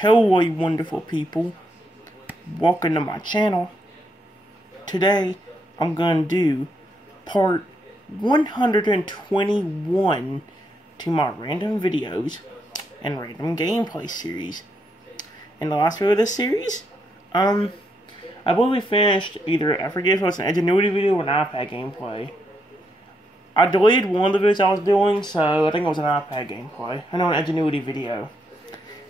Hello, you wonderful people. Welcome to my channel. Today, I'm going to do part 121 to my random videos and random gameplay series. In the last video of this series, I believe we finished either, I forget if it was an Ingenuity video or an iPad gameplay. I deleted one of the videos I was doing, so I think it was an iPad gameplay. I know, an Ingenuity video.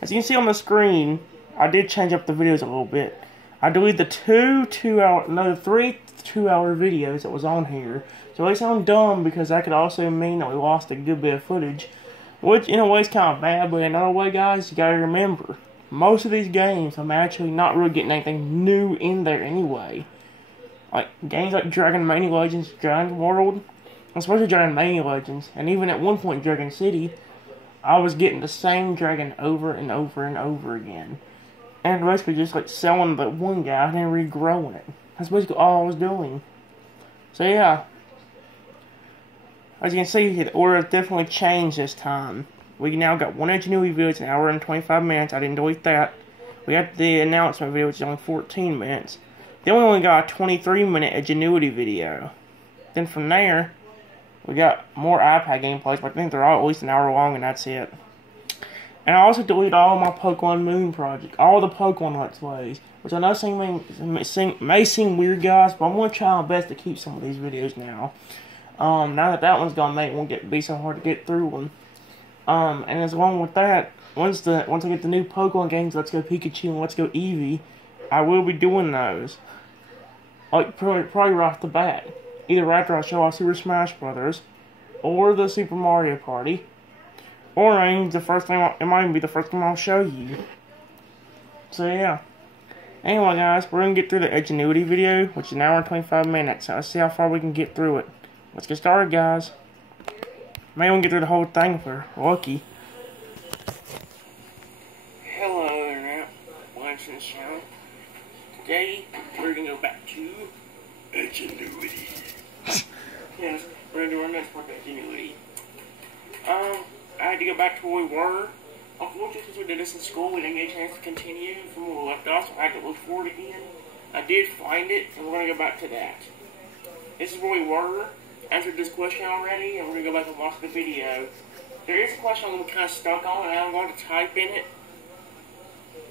As you can see on the screen, I did change up the videos a little bit. I deleted the three 2-hour videos that was on here. So they sound dumb because that could also mean that we lost a good bit of footage. Which in a way is kind of bad, but in another way, guys, you gotta remember, most of these games, I'm actually not really getting anything new in there anyway. Like, games like Dragon Mania Legends, Dragon World, especially Dragon Mania Legends, and even at one point Dragon City, I was getting the same dragon over and over and over again. And basically just like selling the one guy and then regrowing it. That's basically all I was doing. So yeah. As you can see, the order has definitely changed this time. We now got one Ingenuity video, it's an hour and 25 minutes. I didn't delete that. We got the announcement video, which is only 14 minutes. Then we only got a 23-minute Ingenuity video. Then from there, we got more iPad gameplays, but I think they're all at least an hour long, and that's it. And I also deleted all my Pokemon Moon project, all the Pokemon Let's Plays, which I know may seem weird, guys, but I'm going to try my best to keep some of these videos now. Now that one's gone, it won't be so hard to get through them. And as along with that, once I get the new Pokemon games, Let's Go Pikachu and Let's Go Eevee, I will be doing those. Like, probably right off the bat. Either after I show off Super Smash Bros. Or the Super Mario Party. Or it might even be the first thing I'll show you. So yeah. Anyway guys, we're going to get through the Ingenuity video, which is an hour and 25 minutes. So let's see how far we can get through it. Let's get started, guys. Maybe we can get through the whole thing if we're lucky. Hello Internet. Watching the channel. Today, we're going to go back to Ingenuity. Yes, we're going to do our next part of Ingenuity. I had to go back to where we were. Unfortunately, since we did this in school, we didn't get a chance to continue from where we left off, so I had to look for it again. I did find it, and we're going to go back to that. This is where we were. Answered this question already, and we're going to go back and watch the video. There is a question I'm kind of stuck on, and I'm going to type in it.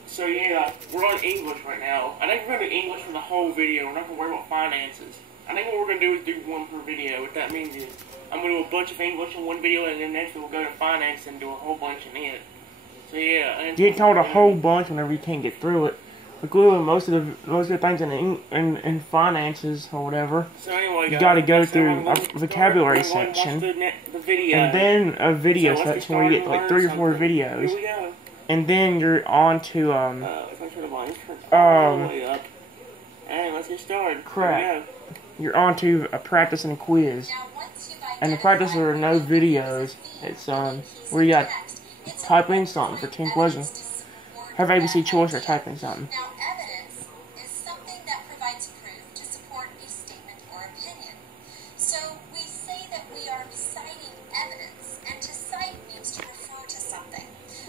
So yeah, we're on English right now. I think we're going to do English for the whole video. We're not going to worry about finances. I think what we're going to do is do one per video. What that means is, I'm going to do a bunch of English in one video, and then next we'll go to finance and do a whole bunch in it. So yeah. You get told a whole bunch whenever you can't get through it. But clearly, most of the things in finances or whatever, so anyway, you got to go through a vocabulary section, and then a video section where you get like 3 or 4 videos, and then you're on to and let's get started. Crap. You're on to a practice and a quiz. And the practice are no videos. It's where you got type in something for 10 questions. Have ABC choice or type in something. Now, evidence is something that provides proof to support a statement or opinion. So we say that we are citing evidence, and to cite means to refer to something.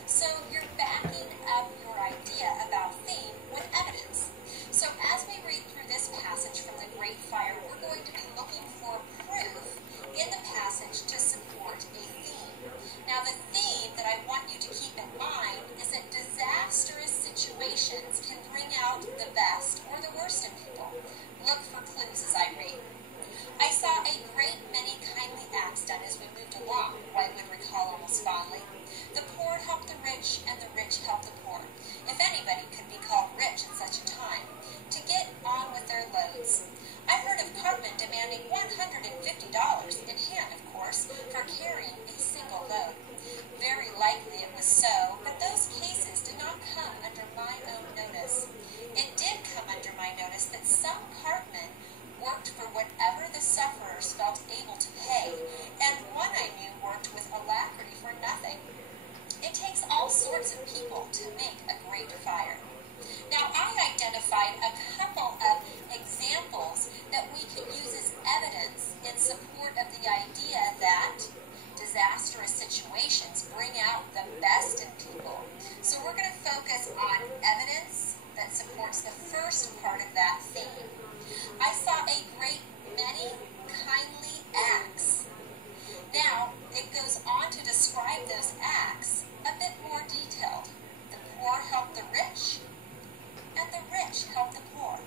So you're backing up your idea about theme with evidence. So as we read through this passage from the Great Fire, we're going to be looking for proof in the passage to support a theme. Now the theme that I want you to keep in mind is that disastrous situations can bring supports the first part of that theme. I saw a great many kindly acts. Now, it goes on to describe those acts a bit more detailed. The poor help the rich, and the rich help the poor.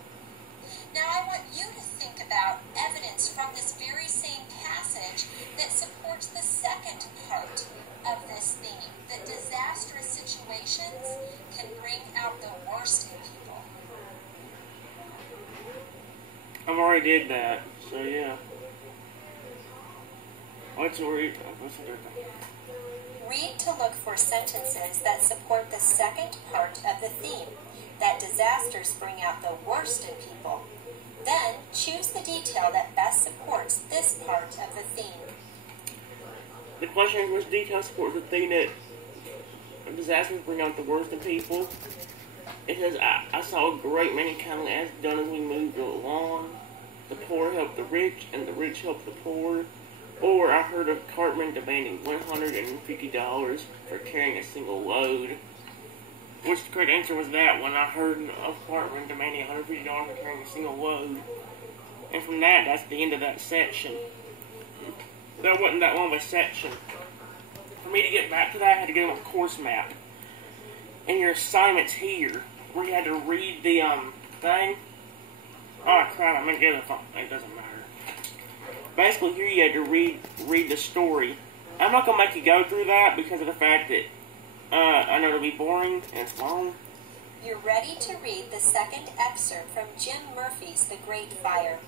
Now, I want you to think about evidence from this very same passage that supports the second part of this theme, that disastrous situations can bring out the worst in people. I've already did that, so yeah. What's the read? Read to look for sentences that support the second part of the theme, that disasters bring out the worst in people. Then choose the detail that best supports this part of the theme. The question is, which detail supports the theme that disasters bring out the worst in people? It says, I saw a great many kindly acts done as we moved along. The poor helped the rich, and the rich helped the poor. Or I heard of cartmen demanding $150 for carrying a single load. Which the correct answer was that one. I heard of cartmen demanding $150 for carrying a single load. And from that, that's the end of that section. That wasn't that long of a section. For me to get back to that, I had to get on a course map. And your assignment's here, where you had to read the thing. Oh crap, I meant the other phone. It doesn't matter. Basically, here you had to read the story. I'm not going to make you go through that because of the fact that I know it'll be boring and it's long. You're ready to read the second excerpt from Jim Murphy's The Great Fire.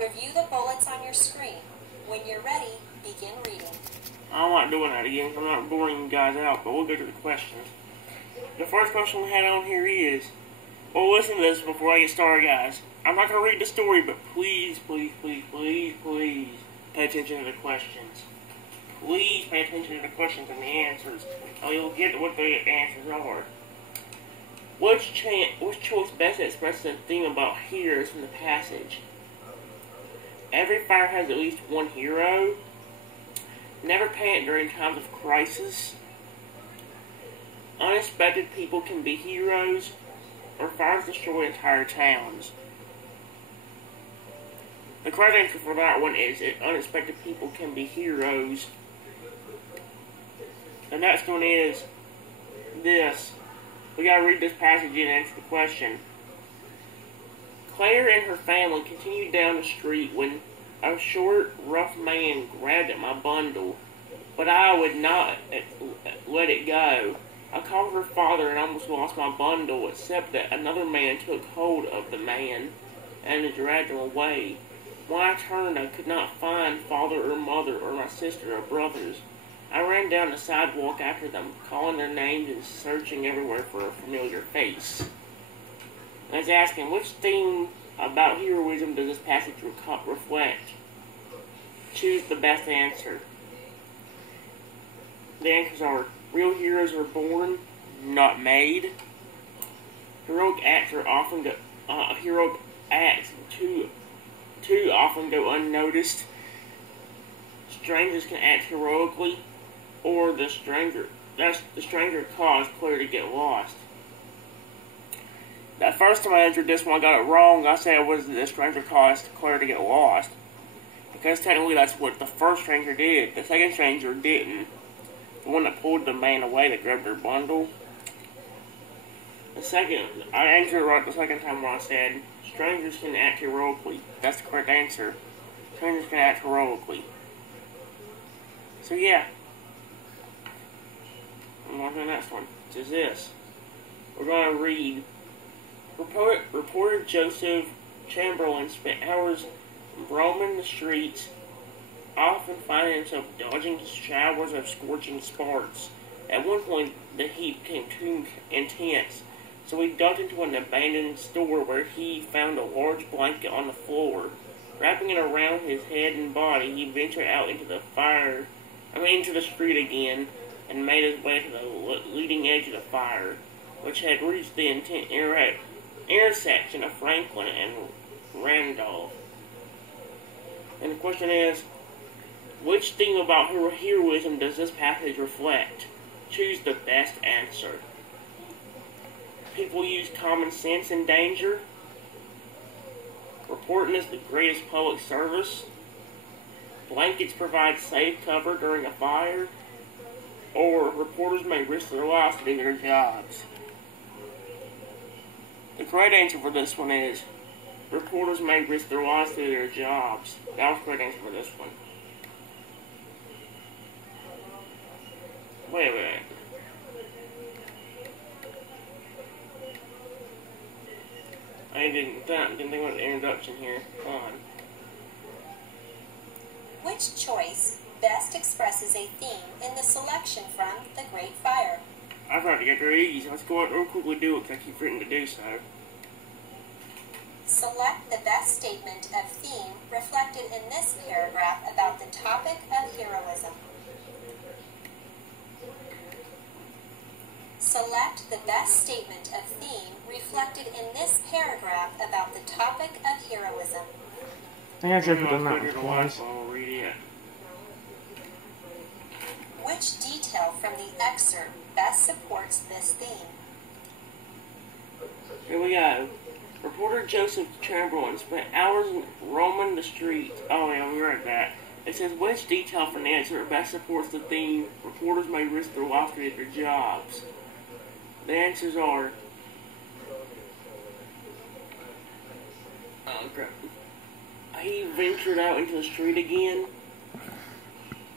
Review the bullets on your screen. When you're ready, begin reading. I'm not doing that again because I'm not boring you guys out, but we'll go to the questions. The first question we had on here is, well, listen to this before I get started, guys. I'm not going to read the story, but please, please, please, please, please pay attention to the questions. Please pay attention to the questions and the answers, or you'll get what the answers are. Which choice best expresses the theme about heroes from the passage? Every fire has at least one hero. Never panic during times of crisis. Unexpected people can be heroes, or fires destroy entire towns. The correct answer for that one is unexpected people can be heroes. The next one is this. We gotta read this passage and answer the question. Claire and her family continued down the street when a short, rough man grabbed at my bundle, but I would not let it go. I called her father and almost lost my bundle, except that another man took hold of the man and dragged him away. When I turned, I could not find father or mother or my sister or brothers. I ran down the sidewalk after them, calling their names and searching everywhere for a familiar face. I was asking, which theme about heroism does this passage reflect? Choose the best answer. The answers are, real heroes are born, not made. Heroic acts are often too often go unnoticed. Strangers can act heroically, or the stranger caused Claire to get lost. That first time I answered this one, I got it wrong. I said it was the stranger caused Claire to get lost, because technically that's what the first stranger did. The second stranger didn't. The one that pulled the man away that grabbed her bundle. I answered it right the second time when I said, strangers can act heroically. That's the correct answer. Strangers can act heroically. So yeah. I'm on to the next one. Which is this. We're going to read. Reporter Joseph Chamberlain spent hours roaming the streets, often finding himself dodging showers of scorching sparks. At one point, the heat became too intense, so he ducked into an abandoned store where he found a large blanket on the floor. Wrapping it around his head and body, he ventured out into the street again, and made his way to the leading edge of the fire, which had reached the intersection of Franklin and Randolph. And the question is, which theme about heroism does this passage reflect? Choose the best answer. People use common sense in danger. Reporting is the greatest public service. Blankets provide safe cover during a fire. Or reporters may risk their lives to do their jobs. The correct answer for this one is reporters may risk their lives to do their jobs. That was the correct answer for this one. Wait a minute. I didn't think about the introduction here. Come on. Which choice best expresses a theme in the selection from The Great Fire? I've got to get very easy. Let's go out real quickly do it because I keep forgetting to do so. Select the best statement of theme reflected in this paragraph about the topic of heroism. Select the best statement of theme reflected in this paragraph about the topic of heroism. I think I should have done that twice. I'll read it. Which detail from the excerpt best supports this theme? Here we go. Reporter Joseph Chamberlain spent hours roaming the streets. Oh yeah, we read that. It says, which detail from the answer best supports the theme? Reporters may risk their lives to get their jobs. The answers are... he ventured out into the street again.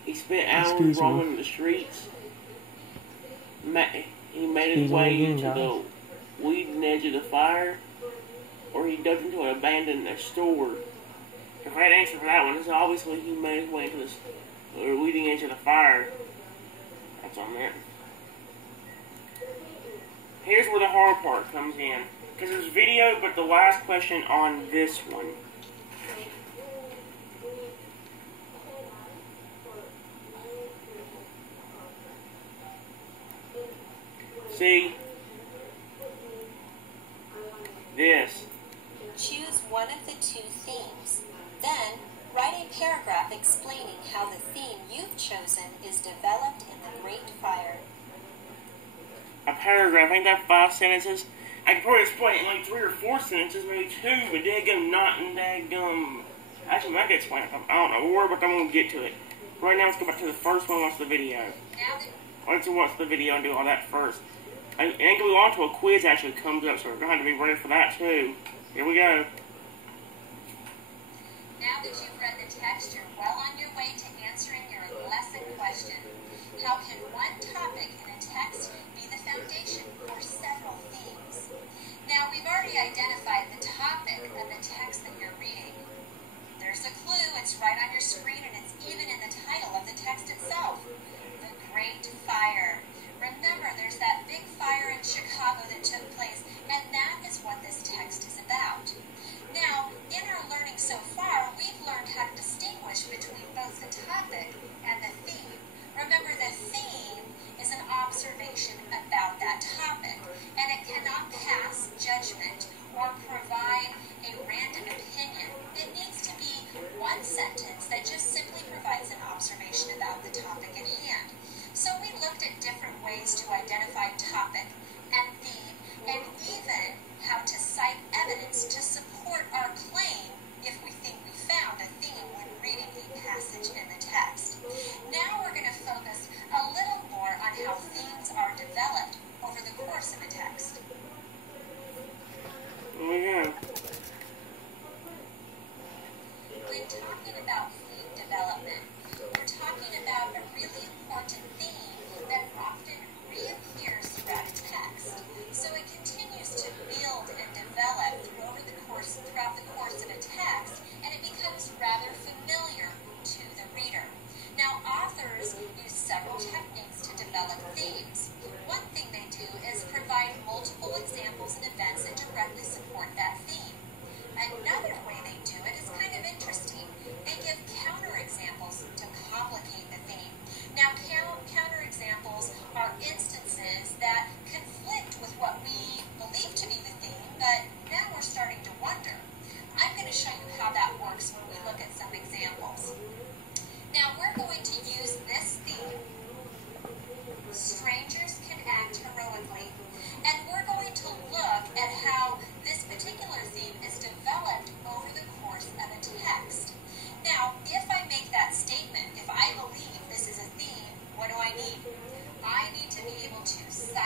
He spent hours roaming the streets. He made his way into the weeding edge of the fire. Or he dug into an abandoned store. The correct answer for that one is obviously he made his way into the weeding edge of the fire. That's on there. Here's where the hard part comes in. Because there's video, but the last question on this one. See? This. Choose one of the two themes. Then, write a paragraph explaining how the theme you've chosen is developed in The Great Fire. A paragraph, ain't that 5 sentences? I could probably explain it in like 3 or 4 sentences, maybe 2, but daggum not and daggum. Actually, I could explain it. I don't know, but I'm going to get to it. Right now, let's go back to the first one, watch the video. Let's watch the video and do all that first. And then go on to a quiz actually comes up, so we're going to have to be ready for that too. Here we go. Now that you've read the text, you're well on your way to answering your lesson question. How can one topic in a text be the foundation for several themes? Now, we've already identified the topic of the text that you're reading. There's a clue, it's right on your screen, and it's even in the title of the text itself. The Great Fire. Remember, there's that big fire in Chicago that took place, and that is what this text is about. Now, in our learning so far, we've learned how to distinguish between both the topic and the theme. Remember, the theme is an observation about that topic, and it cannot pass judgment or provide a random opinion. It needs to be one sentence that just simply provides an observation about the topic at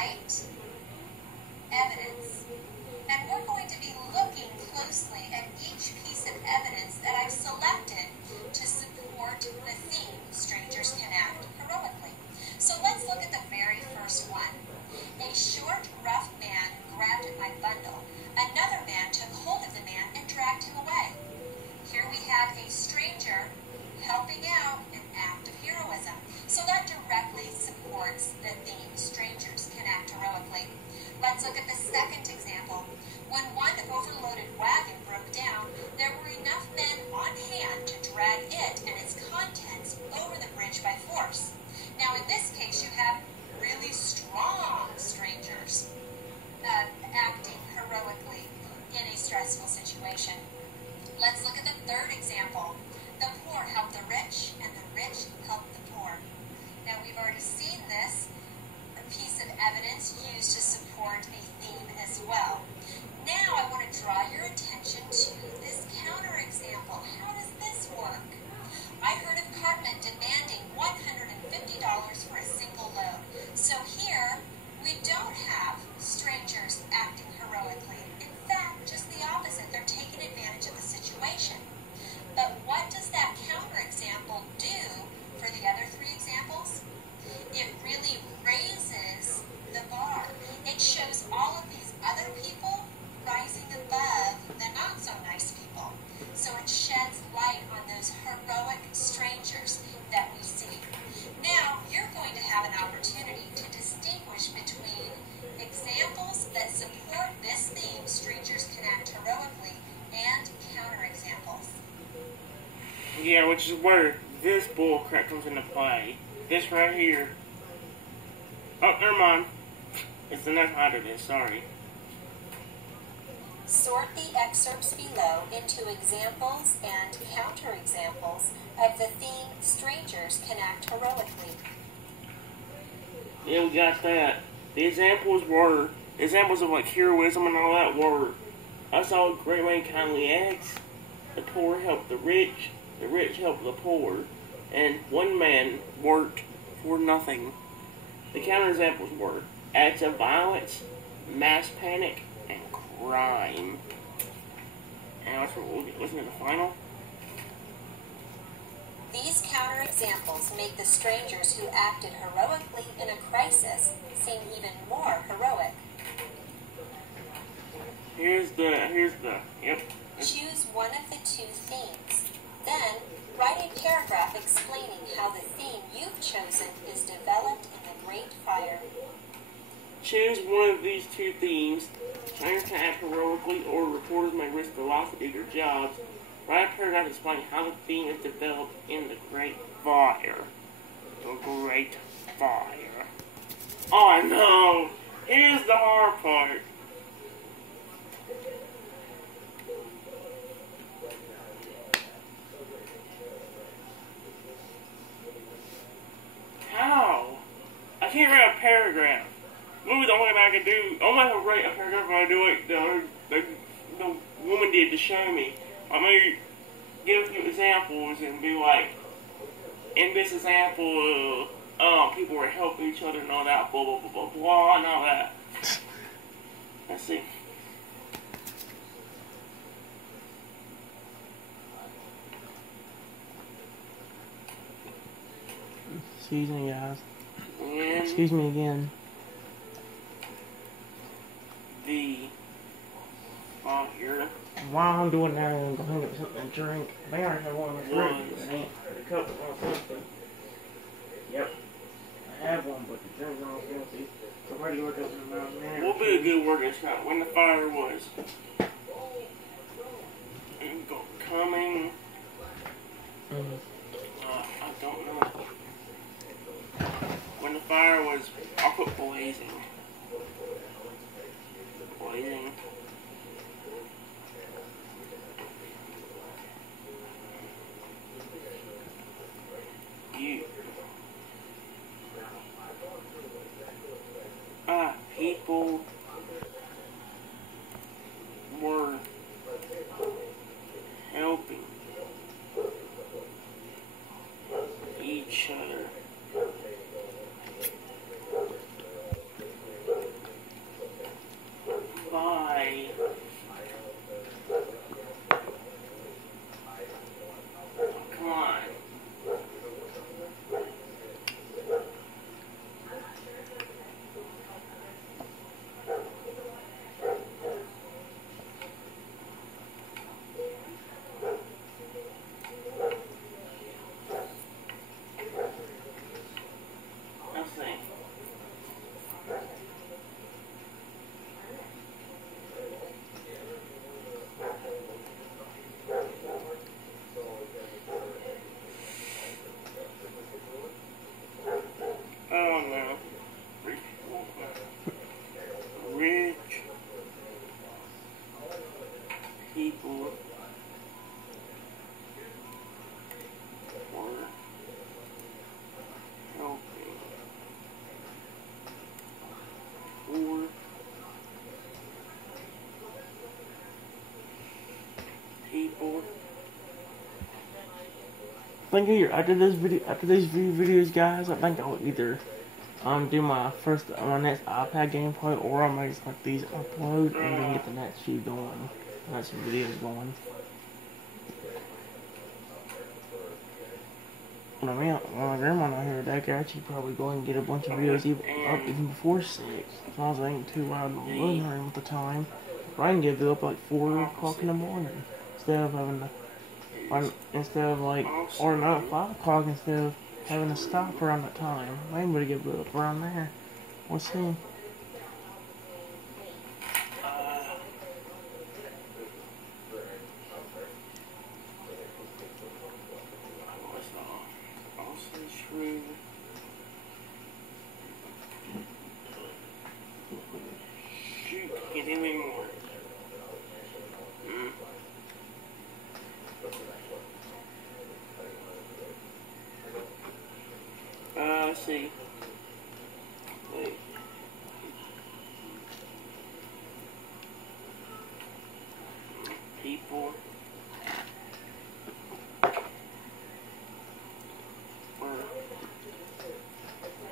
cite evidence. And we're going to be looking closely at each piece of evidence that I've selected to support the theme, strangers can act heroically. So let's look at the very first one. A short, rough man grabbed at my bundle. Another man took hold of the man and dragged him away. Here we have a stranger helping out, an act of heroism. So that directly supports the theme, strangers can act heroically. Let's look at the second example. When one overloaded wagon broke down, there were enough men on hand to drag it and its contents over the bridge by force. Now in this case you have really strong strangers acting heroically in a stressful situation. Let's look at the third example. The poor help the rich, and the rich help the poor. Now we've already seen this piece of evidence used to support a theme as well. Now I want to draw your attention to this counterexample. How does this work? I heard of cartmen demanding $150 for a single load. So here, we don't have strangers acting heroically. In fact, just the opposite. They're taking advantage of the situation. But what does that counterexample do for the other three examples? It really raises the bar. It shows all of these other people rising above the not-so-nice people. So it sheds light on those heroic strangers that we see. Now, you're going to have an opportunity to distinguish between examples that support this theme, strangers can act heroically, and counterexamples. Yeah, which is where this bullcrap comes into play. This right here. Oh, never mind. It's the next part of this, sorry. Sort the excerpts below into examples and counterexamples of the theme, strangers can act heroically. Yeah, we got that. The examples of like heroism and all that were, I saw a great way kindly acts, the poor helped the rich helped the poor, and one man worked for nothing. The counterexamples were acts of violence, mass panic, and crime. And that's what we'll listen to the final. These counterexamples make the strangers who acted heroically in a crisis seem even more heroic. Here's the, yep. Choose one of the two themes. Then, write a paragraph explaining how the theme you've chosen is developed in the Great Fire. Choose one of these two themes. Strangers can act heroically, or reporters may risk the loss of their jobs. Write a paragraph explaining how the theme is developed in the Great Fire. The Great Fire. Oh no! Here's the hard part. How? I can't write a paragraph. Maybe the only thing I can do, only I can write a paragraph when I do it, the woman did to show me. I may give a few examples and be like, in this example, people were helping each other and all that, blah, blah, blah, blah, blah, and all that. Let's see. Excuse me, guys. And excuse me again. The fire. While I'm doing that, I'm going to get something to drink. I think I already have one in the fridge, but it ain't the cup is all filthy. Yep. I have one, but the drink's all filthy. So where do you look up in the mountain there? We'll be a good working shot when the fire was. And coming. I don't know. When the fire was, I'll put blazing. Blazing. People were helping each other think here after these videos, guys, I think I'll either do my next iPad gameplay, or I'll make like these upload and then get the next few going, next videos going. When my grandma not here today, I could actually probably go and get a bunch of videos even before 6. As long as I ain't too loud in the living room at the time. Or I can get it up like 4 o'clock in the morning instead of like, or no, 5 o'clock instead of having to stop around that time. I ain't gonna get it up around there. We'll see. Shoot, can't do anymore. Let's see. Wait. People were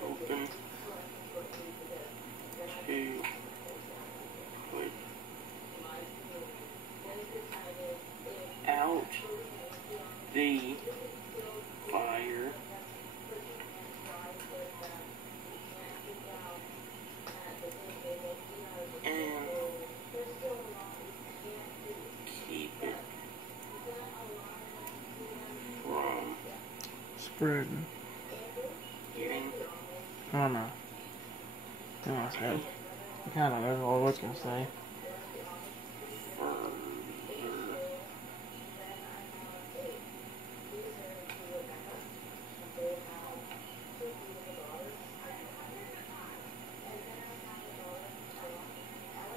open to put out the fire and keep it from Spreading. getting I don't know. I kind of know what I was gonna say.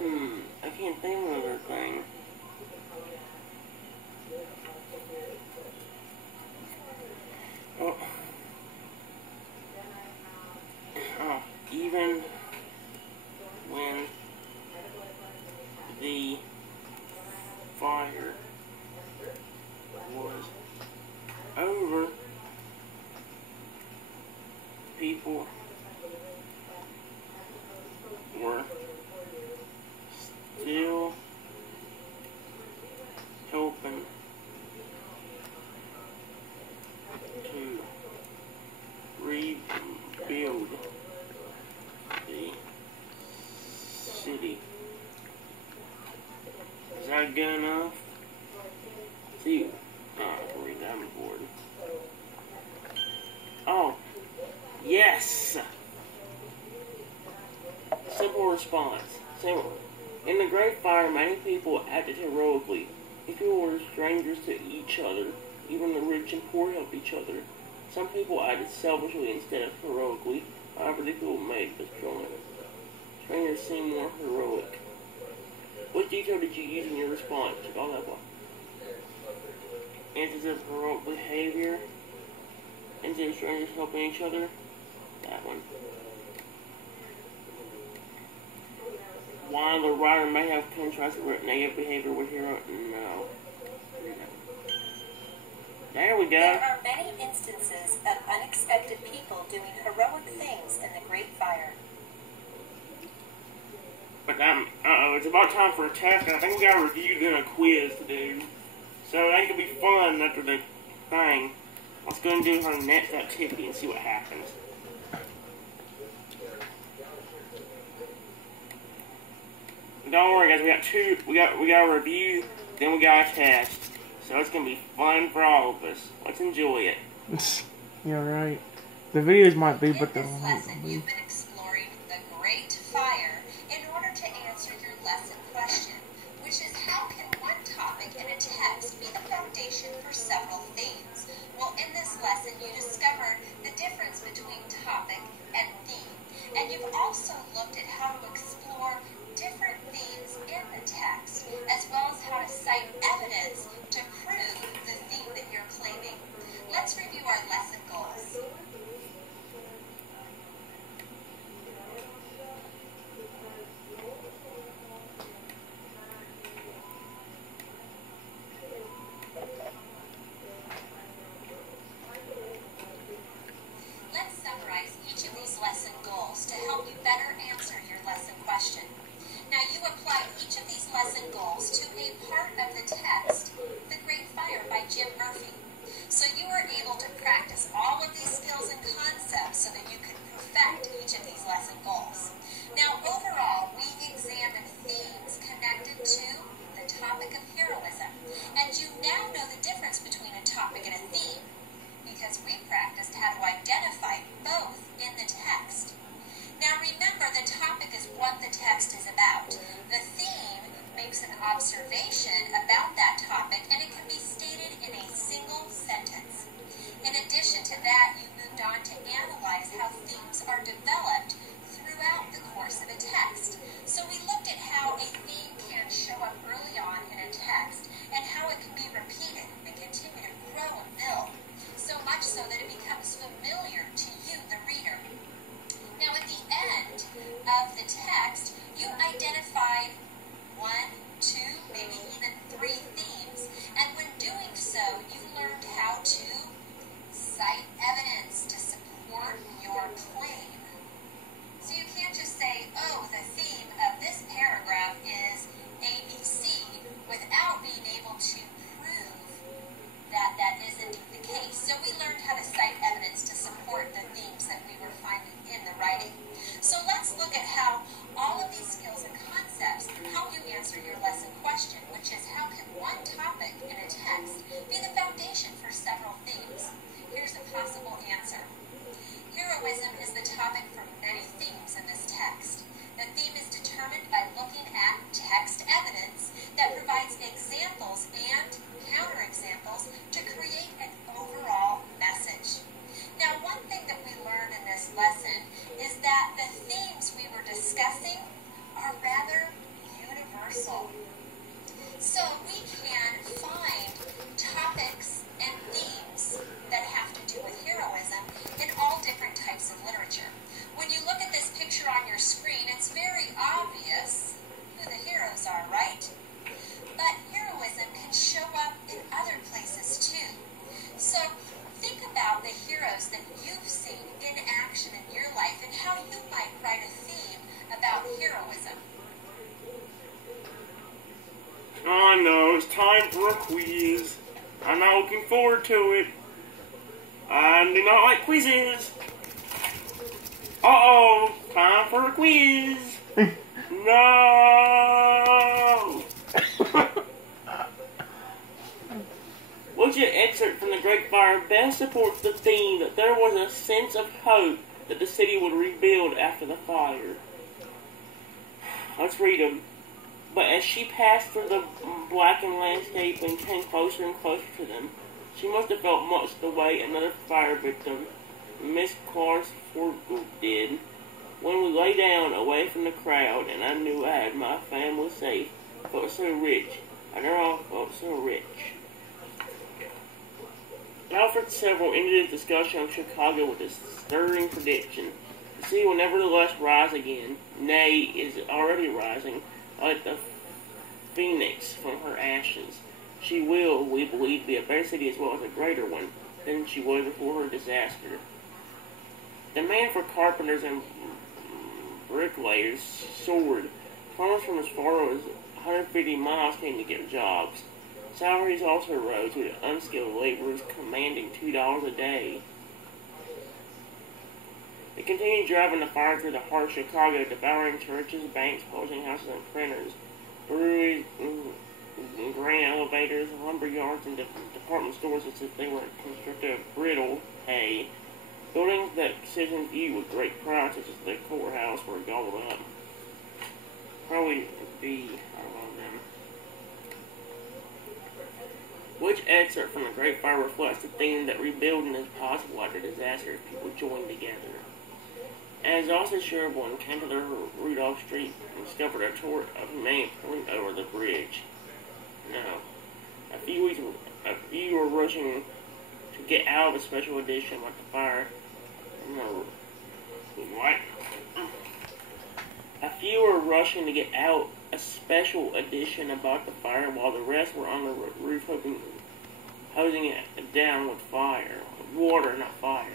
further. I can't think of another thing. Even when the fire was over, people were still helping to rebuild the city. Is that good enough? See, read that on the board. Oh, yes! Simple response. Simple. In the Great Fire, many people acted heroically. If people were strangers to each other, even the rich and poor helped each other. Some people acted selfishly instead of heroically. However, the people made this drawing. Strangers seem more heroic. What detail did you use in your response? Check all that one. Instances of heroic behavior. Instead of strangers helping each other. That one. While the writer may have contrasted negative behavior with hero, no. There we go. There are many instances of unexpected people doing heroic things in the Great Fire. But it's about time for a test, and I think we got a review then a quiz to do. So that could be fun after the thing. Let's go and do our next activity and see what happens. Don't worry, guys. We got a review, then we got a test. So it's gonna be fun for all of us. Let's enjoy it. Yeah, right. The videos might be, In but this they'll lesson, be. you've been exploring the Great Fire in order to answer your lesson question, which is how can one topic in a text be the foundation for several themes? Well, in this lesson, you discovered the difference between topic and theme, and you've also looked at how to explore different themes in the text, as well as how to cite evidence to prove the theme that you're claiming. Let's review our lesson goals. you apply each of these lesson goals to a part of the text, The Great Fire by Jim Murphy. So you were able to practice all of these skills and concepts so that you could perfect each of these lesson goals. Now, overall, we examined themes connected to the topic of heroism. And you now know the difference between a topic and a theme, because we practiced how to identify both in the text. Now remember, the topic is what the text is about. The theme makes an observation about that topic, and it can be stated in a single sentence. In addition to that, you moved on to analyze how themes are developed throughout the course of a text. So we looked at how a theme can show up early on in a text, and how it can be repeated and continue to grow and build, so much so that it becomes familiar to you, the reader. Now, at the end of the text, you identified 1, 2, maybe even 3 themes, and when doing so, you learned how to cite evidence to support your claim. So you can't just say, oh, the theme of this paragraph is ABC, without being able to prove that that is indeed the case. So we learned how to cite evidence to support the themes that we were finding in the writing. So let's look at how all of these skills and concepts help you answer your lesson question, which is how can one topic in a text be the foundation for several themes? Here's a possible answer. Heroism is the topic for many themes in this text. The theme is determined by looking at text evidence that provides examples and counterexamples to create an overall message. Now, one thing that we learned in this lesson is that the themes we were discussing are rather universal. So we can find topics and themes that have to do with heroism in all different types of literature. When you look at this picture on your screen, it's very obvious who the heroes are, right? But heroism can show up in other places too. So think about the heroes that you've seen in action in your life and how you might write a theme about heroism. Oh no, it's time for a quiz. I'm not looking forward to it. I do not like quizzes. Uh-oh, time for a quiz. No! Which excerpt from The Great Fire best supports the theme that there was a sense of hope that the city would rebuild after the fire? Let's read them. But as she passed through the blackened landscape and came closer and closer to them, she must have felt much the way another fire victim, Miss Clarence Fortgood, did. When we lay down away from the crowd and I knew I had my family safe, I felt so rich. I never felt so rich. Alfred Several ended his discussion of Chicago with a stirring prediction. The city will nevertheless rise again, nay, is already rising, like the phoenix from her ashes. She will, we believe, be a better city as well as a greater one than she was before her disaster. The demand for carpenters and bricklayers soared. Farmers from as far as 150 miles came to get jobs. Salaries also rose, with unskilled laborers commanding $2 a day. They continued driving the fire through the heart of Chicago, devouring churches, banks, publishing houses, and printers, breweries, grain elevators, lumber yards, and department stores as if they were constructed of brittle hay. Buildings that citizens viewed with great pride, such as the courthouse, were gobbled up. Probably be among them. Which excerpt from The Great Fire reflects the theme that rebuilding is possible after disaster if people join together? As Austin Sherborne came to the Rudolph Street and discovered a torch of humanity pulling over the bridge. No. A few were rushing to get out of a special edition about the fire. No. What? A few were rushing to get out a special edition about the fire, while the rest were on the roof hosing it down with fire. Water, not fire.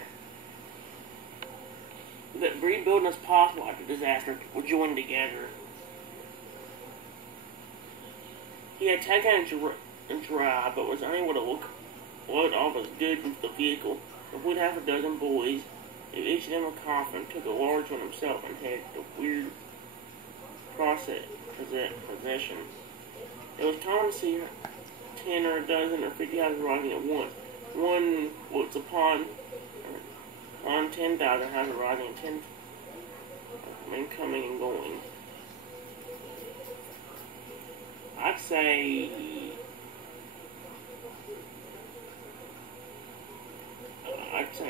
That rebuilding is possible after disaster. People join together. He had taken a drive, but was unable to load all of his goods into the vehicle. With half a dozen boys, gave each of them a coffin, took a large one himself, and had the weird possession. It was common to see 10 or a dozen or 50 houses rising at once. One was upon 10,000 houses rising and 10 men coming and going. I'd say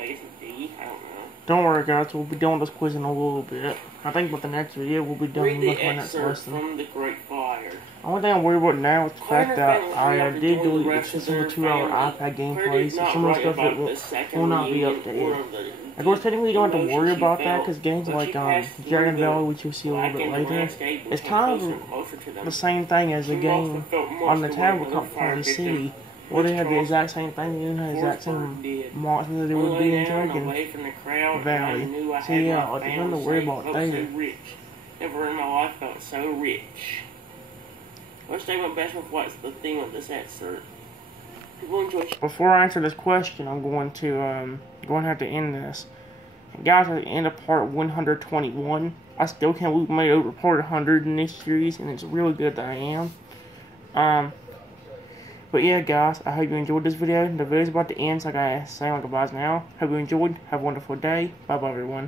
it's a D. I don't know. Don't worry, guys. We'll be doing this quiz in a little bit. I think with the next video, we'll be done Read with the my next excerpt lesson. from The Great Fire. The only thing I'm worried about now is the fact that I did delete the rest of system their of 2-hour family. iPad Claire gameplays, did so not some of the write stuff that about the second will not be reunion or updated. the Of course, technically, you don't have to worry emotions about she that felt, because games but like she passed through Dragon the Valley, which you'll see a little bit blackened later, landscape and it's came kind closer of and closer to them. the same thing as the She game must have felt on the most tablet aware called of the fire Party victim, City, where they which have the Charles exact same thing, you know, the exact same Forsberg did. monsters that there would Lay be in down, Dragon away from the crowd, Valley. I knew I So had yeah, my like, nothing to family worry safe. about I felt there. so rich. Never in my life felt so rich. Let's stay with best with what's the theme of this excerpt. People enjoy. Before I answer this question, I'm going to have to end this. And guys, at the end of part 121, I still can't believe I made over part 100 in this series, and it's really good that I am. But yeah, guys, I hope you enjoyed this video. The video's about to end, so I gotta say my goodbyes now. Hope you enjoyed. Have a wonderful day. Bye bye, everyone.